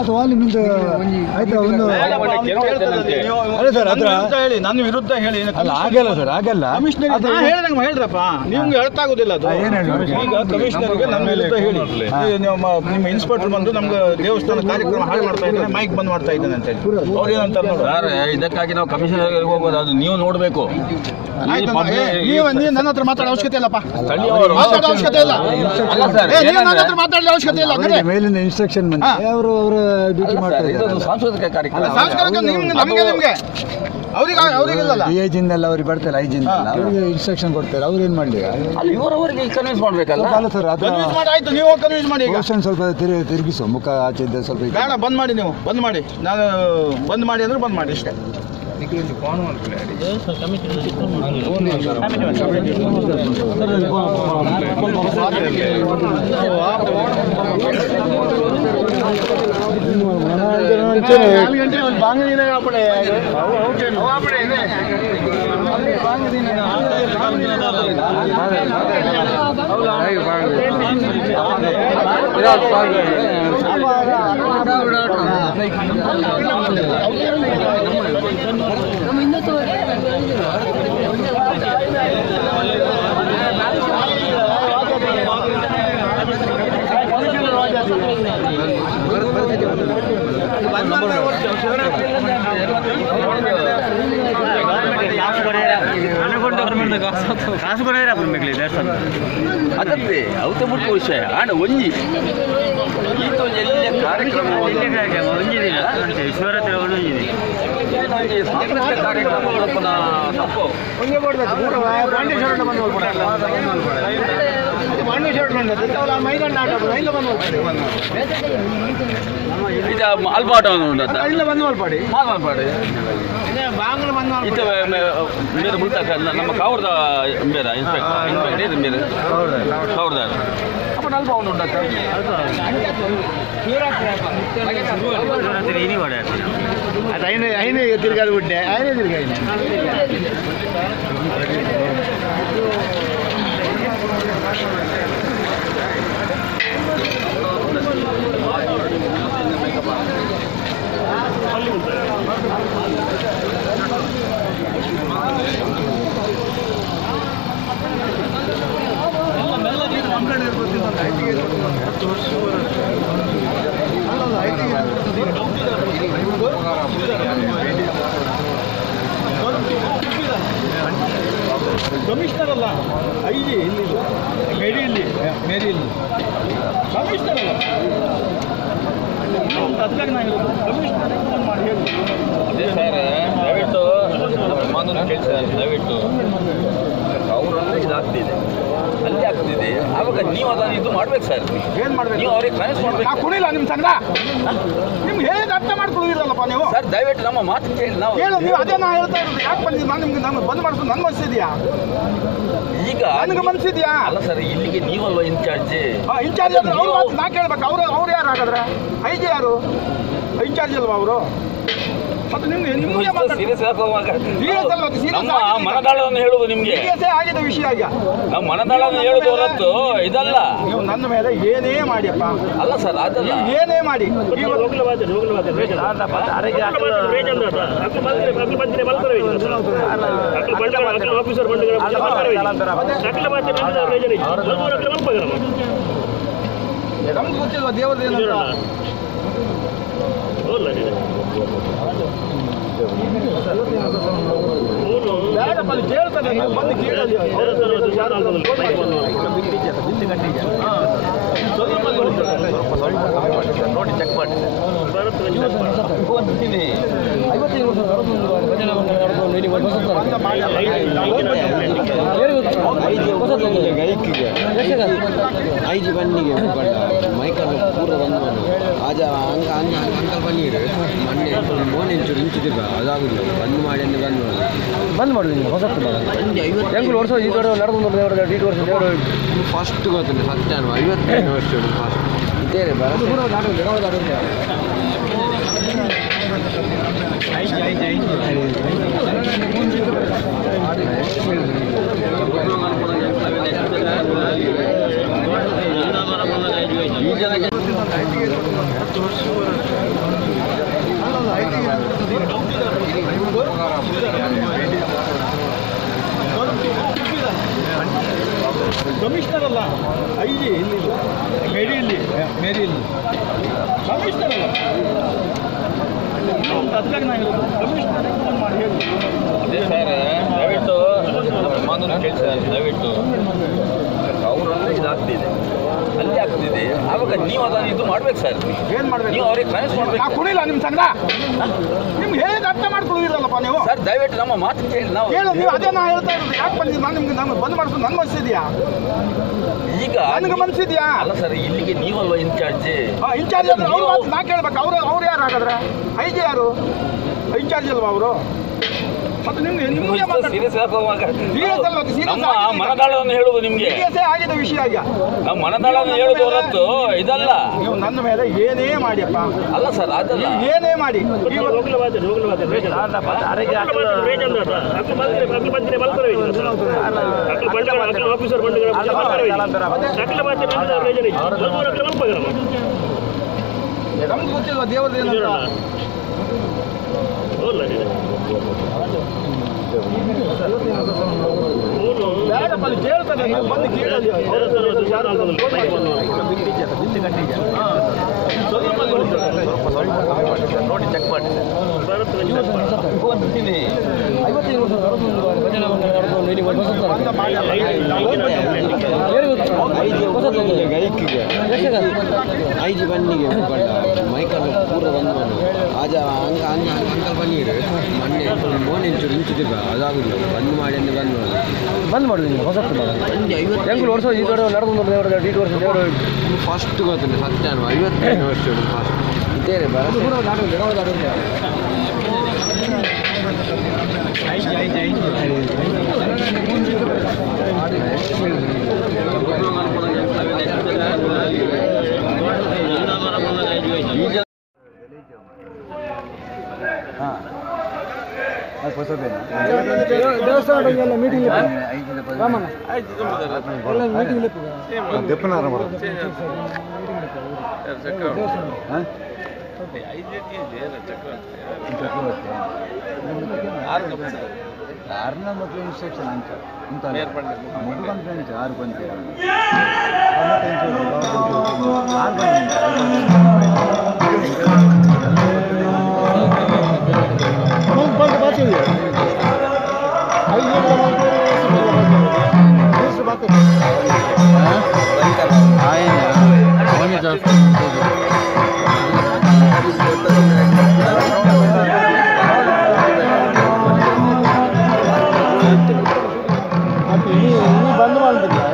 ಅಥವಾ ನಿಮ್ದು ಆಯ್ತಾ ಒಂದು ಅಲ್ಲ ಸರ್ ಹತ್ರ ಹೇಳಿ ನನ್ನ ವಿರುದ್ಧ ಹೇಳಿ ಅಲ್ಲ ಆಗಲ್ಲ ಸರ್ ಆಗಲ್ಲ ಹೇಳ್ದಂಗೆ ಹೇಳ್ರಪ್ಪ ನಿಮ್ಗೆ ಹೇಳ್ತಾಗೋದಿಲ್ಲ ಅದು ಏನು ಹೇಳಿ ಈಗ ಕಮಿಷನರ್ಗೆ ನನ್ನ ವಿರುದ್ಧ ಹೇಳಿ ನಿಮ್ಮ ಇನ್ಸ್ಪೆಕ್ಟರ್ ಬಂದು ನಮ್ಗೆ ದೇವಸ್ಥಾನ ಕಾರ್ಯಕ್ರಮ ಹಾಳು ಮಾಡ್ತಾ ಇದ್ದಾನೆ ಮೈಕ್ ಬಂದ್ ಮಾಡ್ತಾ ಇದ್ದಾನೆ ಅಂತ ಹೇಳಿ ಅವ್ರು ಏನಂತಾರೆ ನೋಡಿ ಇದಕ್ಕಾಗಿ ನಾವು ಕಮಿಷನರ್ಗೆ ಹೋಗೋದು ಅದು ನೀವು ನೋಡಬೇಕು. ನೀವು ನನ್ನ ಹತ್ರ ಮಾತಾಡೋ ಅವಶ್ಯಕತೆ ಇಲ್ಲಪ್ಪ, ಮಾತಾಡೋ ಅವಶ್ಯಕತೆ ಇಲ್ಲ, ನನ್ನ ಹತ್ರ ಮಾತಾಡೋ ಅವಶ್ಯಕತೆ ಇಲ್ಲ. ಮೇಲಿನ ಇನ್ಸ್ಟ್ರಕ್ಷನ್ ಬಂದು ಅವರು ಅವರ ಡ್ಯೂಟಿ ಮಾಡ್ತಾರೆ. ಸಾಂಸ್ಕೃತಿಕ ಕಾರ್ಯಕ್ರಮ ನಿಮ್ಗೆ ಅವರಿಗಿಲ್ಲ ಐಜಿಂದೆಲ್ಲ ಅವ್ರಿಗೆ ಬರ್ತಾರೆ, ಐಜಿಂದೆಲ್ಲ ಅವ್ರಿಗೆ ಇನ್ಸ್ಟ್ರಕ್ಷನ್ ಕೊಡ್ತಾರೆ. ಅವ್ರು ಏನು ಮಾಡಲಿ ಅಲ್ಲಿ ಇವರವರಿಗೆ ಕನ್ವಿನ್ಸ್ ಮಾಡಬೇಕಲ್ಲ. ಅಲ್ಲ ಸರ್ ಅದು ಆಯ್ತು, ನೀವು ಕನ್ವಿನ್ಸ್ ಮಾಡಿ. ಸ್ವಲ್ಪ ತಿರುಗಿಸು ಮುಖ ಆಚೆ ಇದ್ದ ಸ್ವಲ್ಪ ಬೇಡ, ಬಂದ್ ಮಾಡಿ, ನೀವು ಬಂದ್ ಮಾಡಿ. ನಾನು ಬಂದ್ ಮಾಡಿ ಅಂದ್ರೆ ಬಂದ್ ಮಾಡಿ ಇಷ್ಟೇ. ಅದಕ್ಕೆ ಅವತ್ತ ಮುಖ್ಯ ವಿಷಯ ಆಣ ಒಂಜಿ ಇದು ಎಲ್ಲ ಕಾರ್ಯಕ್ರಮ ಸಾಂಸ್ಕೃತಿಕ ಕಾರ್ಯಕ್ರಮಗಳು ತಪ್ಪು ಇದು ಅಲ್ಪಾಟ మీరు ముల్తాక ನಮ್ಮ కావడ మేర ఇన్స్పెక్టర్ ఇది మీరు కావడదార అప్పుడు అల్ప ఉండొచ్చు ಅದು ಐನೇ ತಿರ್ಗಾಡಿ ಬಿಟ್ಟೆ ಐನೇ ತಿರ್ಗಾಡಿ ಕಮಿಷನರ್ ಅಲ್ಲ, ಐಜಿ ಇಲ್ಲಿ ಮೇರಿಯಲ್ಲಿ ಕಮಿಷನರ್ ಅಲ್ಲ, ಅದಕ್ಕಾಗಿ ನಾನು ಹೇಳೋದು ಕಮಿಷನರ್ ಮಾಡಿ ಹೇಳಿ. ಅದೇ ಸರ್, ದಯವಿಟ್ಟು ಮಾತನ್ನು ಕೇಳಿ ಸರ್, ದಯವಿಟ್ಟು ಅವರಲ್ಲ ಇದಾಗ್ತಿದೆ, ಅಲ್ಲಿ ಆಗ್ತಿದೆ, ಆವಾಗ ನೀವು ಅದನ್ನು ಇದು ಮಾಡ್ಬೇಕು ಸರ್. ಏನು ಮಾಡ್ಬೇಕು? ನೀವು ಅವ್ರಿಗೆ ಕನ್ವಿನ್ಸ್ ಮಾಡ್ಬೇಕು. ನಾ ಕುಡಿಲ್ಲ ನಿಮ್ಮ ಸಂಘ, ನಿಮ್ಗೆ ಹೇಳಿದ ಅರ್ಥ ಮಾಡ್ಕೊಳ್ಳಿರಲ್ಲಪ್ಪ ನೀವು. ಸರ್ ದಯವಿಟ್ಟು ನಮ್ಮ ಮಾತು ಕೇಳಿ ನಾವು ಹೇಳು, ನೀವು ಅದೇ ನಾ ಹೇಳ್ತಾ ಇರೋದು. ಯಾಕೆ ಬಂದಿದ್ದು ನಾನು ನಿಮ್ಗೆ ನಾನು ಬಂದ್ ಮಾಡಿಸ್ಕೊಂಡು ನನ್ನ ಮನಸ್ಸಿದೆಯಾ? ಈಗ ನನಗೆ ಮನಸ್ಸಿದೆಯಾ? ಅಲ್ಲ ಸರ್, ಇಲ್ಲಿಗೆ ನೀವಲ್ವ ಇನ್ಚಾರ್ಜ್. ಇನ್ಚಾರ್ಜ್ ಅಂದ್ರೆ ಅವ್ರು ಮಾತು ನಾ ಕೇಳ್ಬೇಕು. ಅವ್ರು ಯಾರು ಹಾಗಾದ್ರೆ? ಐಜಿ ಯಾರು? ಇನ್ಚಾರ್ಜ್ ಅಲ್ವಾ ಅವರು? ಮತ್ತು ನಿಮ್ಗೆ ಸೀರಿಯಸ್ ನಮ್ಮ ಮನದಾಳವನ್ನು ಹೇಳುವುದು ನಿಮ್ಗೆ ಆಗಿದೆ ವಿಷಯ. ಈಗ ನಾವು ಮನದಾಳವನ್ನು ಹೇಳುದು ಹೊರತು ಇದಲ್ಲ. ನೀವು ನನ್ನ ಮೇಲೆ ಏನೇ ಮಾಡಿಯಪ್ಪ, ಅಲ್ಲ ಸರ್ ಅದಲ್ಲ, ಏನೇ ಮಾಡಿ ನಮ್ಗೆ ಗೊತ್ತಿಲ್ವಾ ದೇವರದ್ದು ಏನಂತ? ಬೇಡಪ್ಪಲ್ಲಿ ಕೇಳ್ತಾನೆ, ಬಂದು ಕೇಳಲಿ. ನೋಡಿ ಚೆಕ್ ಮಾಡಿ ಐಜಿ ಬನ್ನಿಗೆ ಮೈಕಲ್ ಪೂರ ಬಂದು ಆಜ ಅಂಕಲ್ ಬನ್ನಿರು ಮೊನ್ನೆ ಮೋನೆಂಚೂರು ಇಂಚಿದ್ದ ಅದಾಗುದಿಲ್ಲ, ಬಂದ್ ಮಾಡಿ ಅಂದ್ರೆ ಬಂದ್ ಮಾಡಿದ್ದೀನಿ. ಹೊಸ ಹೆಂಗ್ ವರ್ಷ ಈ ಕಡೆ ನಡೆದು ಡೀಟ್ ವರ್ಷ ಫಸ್ಟ್ ಗೊತ್ತಿಲ್ಲ ಸತ್ಯ 55 ವರ್ಷ ಫಸ್ಟ್ ಇದ್ದೇನೆ ಅದಕ್ಕಾಗಿ ನಾನು ಹೇಳೋದು ಕಮಿಷನರ್ ಫೋನ್ ಮಾಡಿ ಹೇಳಿ. ಅದೇ ಸರ್ ದಯವಿಟ್ಟು ಮಾತನ್ನು ಕೇಳಿ ಸರ್ ದಯವಿಟ್ಟು ಅವರಲ್ಲೇ ಇದಾಗ್ತಿದೆ ಅಲ್ಲಿ ಆಗ್ತಿದೆ ಆವಾಗ ನೀವು ಅದನ್ನು ಇದು ಮಾಡ್ಬೇಕು ಸರ್ ಏನು ಮಾಡಬೇಕು ನೀವು ಅವ್ರಿಗೆ ಕನೆಕ್ಟ್ ನಾ ಮಾಡ್ಬೇಕು ಕುಣಿಲ್ಲ ನಿಮ್ಮ ಸಂಘ ನಿಮ್ಗೆ ಹೇಳಿದ ಅರ್ಥ ಮಾಡ್ಕೊಳ್ಳೋದಿಲ್ಲಪ್ಪ ನೀವು ಸರ್ ದಯವಿಟ್ಟು ನಮ್ಮ ಮಾತು ಕೇಳಿ ನಾವು ಕೇಳು ನೀವು ಅದೇ ನಾ ಹೇಳ್ತಾ ಇರೋದು ಯಾಕೆ ಬಂದಿದ್ದು ನಾನು ನಿಮ್ಗೆ ನಾನು ಬಂದ್ ಮಾಡಿಸೋದು ನನ್ನ ಮನಸ್ಸಿದೆಯಾ ಈಗ ನನಗೆ ಮನಸ್ಸಿದೆಯಾ ಅಲ್ಲ ಸರ್ ಇಲ್ಲಿಗೆ ನೀವಲ್ವಾ ಇನ್ಚಾರ್ಜ್ ಇನ್ಚಾರ್ಜ್ ಆದ್ರೆ ಅವ್ರು ಮಾತು ನಾ ಕೇಳ್ಬೇಕು ಅವ್ರು ಯಾರು ಹಾಗಾದ್ರೆ ಐಜಿ ಯಾರು ಇನ್ಚಾರ್ಜ್ ಅಲ್ವಾ ಅವರು ಮತ್ತು ನಿಮ್ಗೆ ನಿಮಗೆ ಸೀರಿಯಸ್ ಸೀರಿಯಸ್ ಅಲ್ವಾ ನಮ್ಮ ಮನದಾಳವನ್ನು ಹೇಳುವುದು ನಿಮ್ಗೆ ಸೀರಿಯಸ್ಸೇ ಆಗಿದೆ ವಿಷಯ ಈಗ ನಾವು ಮನದಾಳವನ್ನು ಹೇಳುದು ಹೊರತು ಇದಲ್ಲ ನೀವು ನನ್ನ ಮೇಲೆ ಏನೇ ಮಾಡಿಯಪ್ಪ ಅಲ್ಲ ಸರ್ ಅದಲ್ಲ ನೀವು ಏನೇ ಮಾಡಿ ನಮ್ಗೆ ಗೊತ್ತಿಲ್ವಾ ದೇವರದೇನಂತ ಬೇಡಪ್ಪ ಅಲ್ಲಿ ಕೇಳ್ತಾರೆ ನೀವು ಬಂದು ಕೇಳೋದು ನೋಡಿ ಚೆಕ್ ಮಾಡಿ ಐಜಿ ಬನ್ನಿಗೆ ಮೈಕಲ್ ಪೂರ ಬಂದು ಆಜ ಅಂಕಲ್ ಬನ್ನಿರು ಮೊನ್ನೆ ಮೋನ್ ಇಂಚು ಅದಾಗುದಿಲ್ಲ ಬಂದ್ ಮಾಡಿ ಅಂದ್ರೆ ಬಂದ್ ಮಾಡುದು ಹೊಸತ್ತು ಹೆಂಗ್ ವರ್ಷ ಈ ಕಡೆ ನಡೆದು ದೇವರು ಫಸ್ಟ್ ಗೊತ್ತಿಲ್ಲ ಸತ್ಯ 55 ವರ್ಷ ಫಸ್ಟ್ ಇದ್ದೇನೆ ದೇವಸ್ಥಾನಕ್ಕೆಲ್ಲ ಮೀಟಿಂಗ್ ರಾಮಣ್ಣ ಎಲ್ಲ ಮೀಟಿಂಗ್ ದೆಪ್ಪನಾರ ಆರನ ಮಕ್ಕಳು ಇನ್ಸ್ಟ್ರಕ್ಷನ್ ಅಂಕ ಇಂಥ ಮಗು ಬಂದು ಆರು ಬಂತು ಬಂದ್ ಮಾಡ್ತಿಲ್ಲ